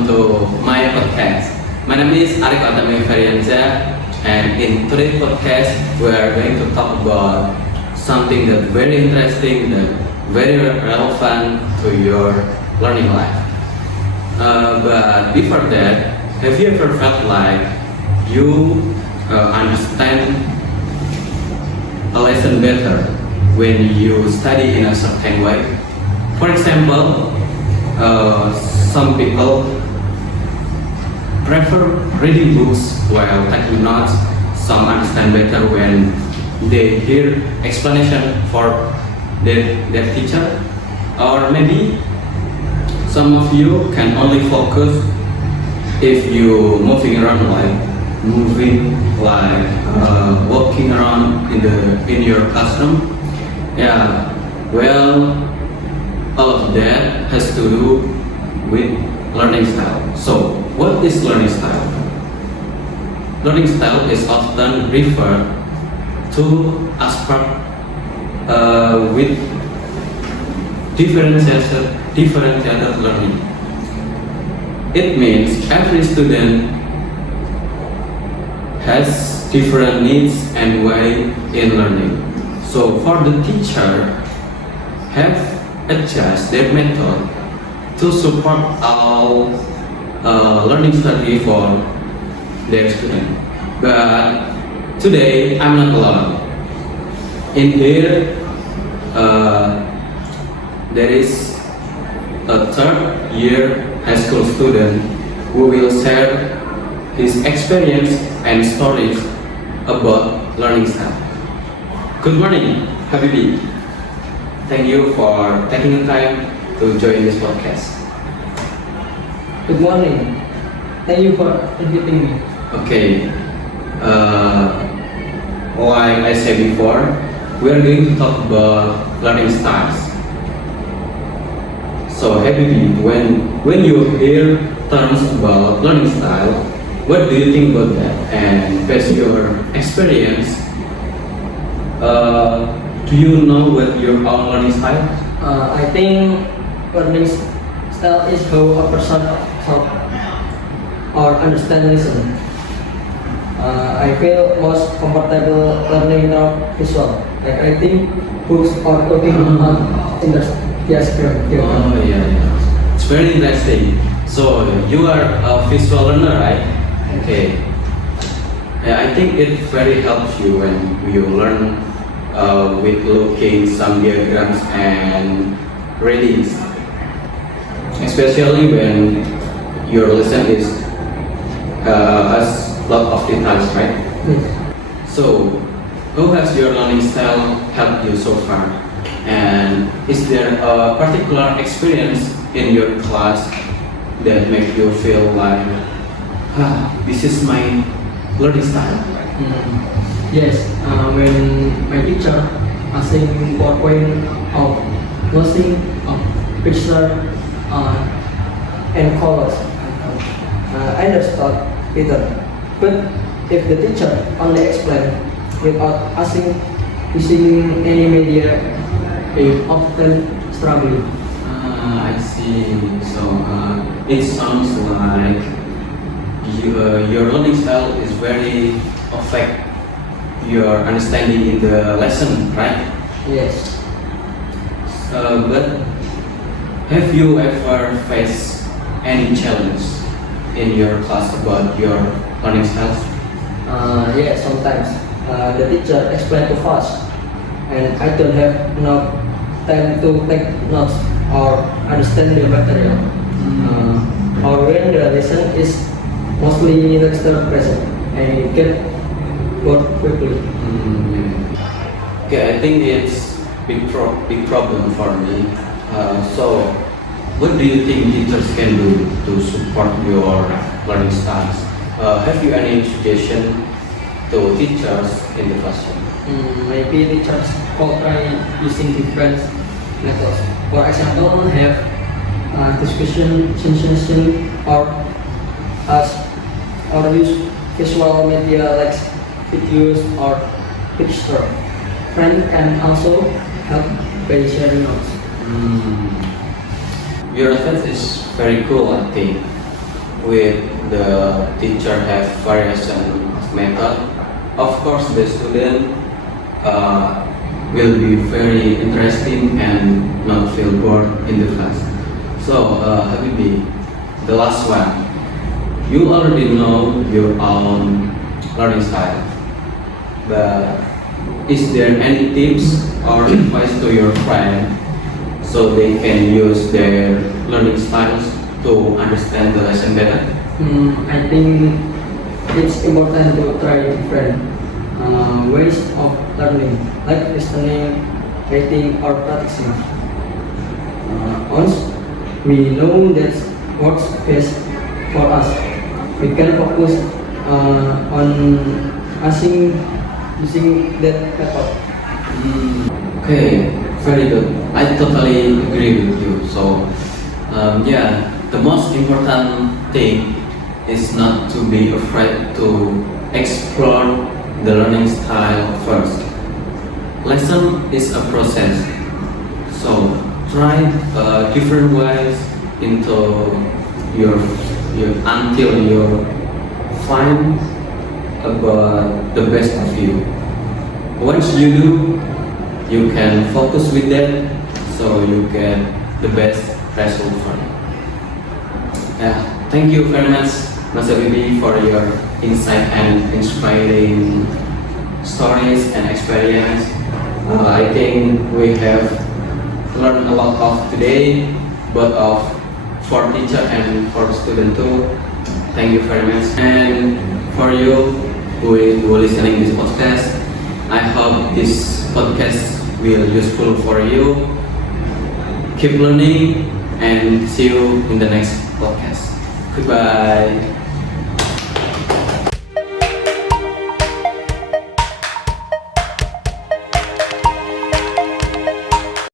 welcome to my podcast. My name is Auditory, and in today's podcast, we are going to talk about something that's very interesting, that very relevant to your learning life. But before that, have you ever felt like you understand a lesson better when you study in a certain way? For example, some people prefer reading books while taking notes. Some understand better when they hear explanation for their teacher. Or maybe some of you can only focus if you moving around, walking around in your classroom. Yeah, well, all of that has to do with learning style. So, what is learning style? Learning style is often referred to aspect with differentiated learning. It means every student has different needs and way in learning. So for the teacher, have adjust their method to support all learning strategy for their student. But today I'm not alone. In here, there is a third year high school student who will share his experience and stories about learning style. Good morning, Habibi. Thank you for taking the time to join this podcast. Good morning. Thank you for inviting me. Okay, like I said before, we are going to talk about learning styles. So, Habibi, when you hear terms about learning style, what do you think about that? And based your experience, do you know what your own learning style? I think learning style is how a person talk or understand listen. I feel most comfortable learning without visual, like writing books or looking in the diagram. Oh yeah, it's very interesting. So you are a visual learner, right? Okay. Yeah, I think it very helps you when you learn with looking some diagrams and readings, especially when your lesson is has lot of details, right? Yes. So, how has your learning style helped you so far? And is there a particular experience in your class that make you feel like, this is my learning style? Yes. When my teacher asking for point of noticing of picture and colors, I understood better. But if the teacher only explain without asking using any media, I often struggle. I see. So it sounds like your learning style is very affect your understanding in the lesson, right? Yes. But have you ever faced any challenge in your class about your learning styles? Yes, sometimes the teacher explain too fast, and I don't have enough time to take notes or understand the material. Or when the lesson is mostly next to present, I get bored quickly. Okay, I think it's big problem for me. So, what do you think teachers can do to support your learning styles? Have you any suggestion to teachers in the classroom? Maybe teachers could try using different methods. For example, have discussion session or use visual media like videos or picture. Friends can also help by sharing notes. Your advice is very cool, I think. with the teacher have variation of method, of course the student will be very interesting and not feel bored in the class. So Habibi, the last one. You already know your own learning style, but is there any tips or advice to your friend so they can use their learning styles to understand the lesson better? I think it's important to try different ways of learning, like listening, writing, or practicing. Once we know that works best for us, we can focus on using that method. Okay, very good. I totally agree with you. So, the most important thing is not to be afraid to explore the learning style first. Lesson is a process, so try different ways into your until you find about the best of you. Once you do, you can focus with that, so you get the best result for you. Thank you very much, Mas Bibi, for your insight and inspiring stories and experience. I think we have learned a lot of today, both of for teacher and for student too. Thank you very much. And for you who are listening this podcast, I hope this podcast will useful for you. Keep learning and see you in the next podcast. Goodbye.